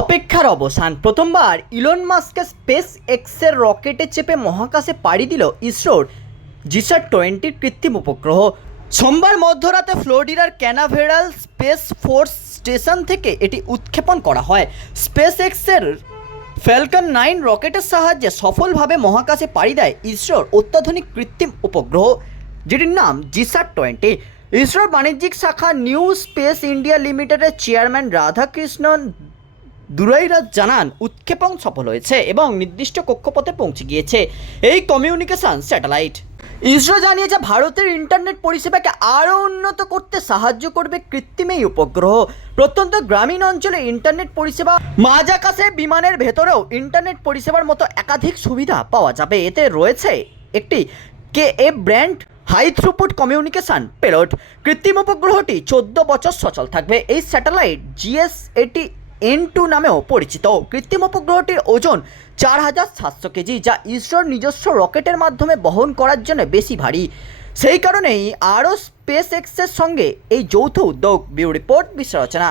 অপেক্ষার অবসান। প্রথমবার ইলন মাস্কের স্পেস এক্সের রকেটে চেপে মহাকাশে পাড়ি দিল ইসরোর জিসার টোয়েন্টির কৃত্রিম উপগ্রহ। সোমবার মধ্যরাতে ফ্লোরিডার ক্যানাভেরাল স্পেস ফোর্স স্টেশন থেকে এটি উৎক্ষেপণ করা হয়। স্পেস এক্সের ফ্যালকন নাইন রকেটের সাহায্যে সফলভাবে মহাকাশে পাড়ি দেয় ইসরোর অত্যাধুনিক কৃত্রিম উপগ্রহ, যেটির নাম জিসার টোয়েন্টি। ইসরোর বাণিজ্যিক শাখা নিউ স্পেস ইন্ডিয়া লিমিটেডের চেয়ারম্যান রাধাকৃষ্ণন দুরাইরাজ জানান, উৎক্ষেপণ সফল হয়েছে এবং নির্দিষ্ট কক্ষপথে পৌঁছে গিয়েছে এই কমিউনিকেশন স্যাটেলাইট। ইসরো জানিয়েছে, ভারতের ইন্টারনেট পরিষেবাকে আরও উন্নত করতে সাহায্য করবে কৃত্রিম এই উপগ্রহ। প্রত্যন্ত গ্রামীণ অঞ্চলে ইন্টারনেট পরিষেবা, মাঝ আকাশে বিমানের ভেতরেও ইন্টারনেট পরিষেবার মতো একাধিক সুবিধা পাওয়া যাবে। এতে রয়েছে একটি K A brand high throughput communication. Payload কৃত্রিম উপগ্রহটি চোদ্দ বছর সচল থাকবে। এই satellite GS AT N two নামেও পরিচিত। কৃত্রিম উপগ্রহটির ওজন চার হাজার সাতশো কেজি, যা ইসরোর নিজস্ব রকেটের মাধ্যমে বহন করার জন্য বেশি ভারী। সেই কারণেই আরও স্পেস এক্সের সঙ্গে এই যৌথ উদ্যোগ বিউ রিপোর্ট, বিশ্লেষণা।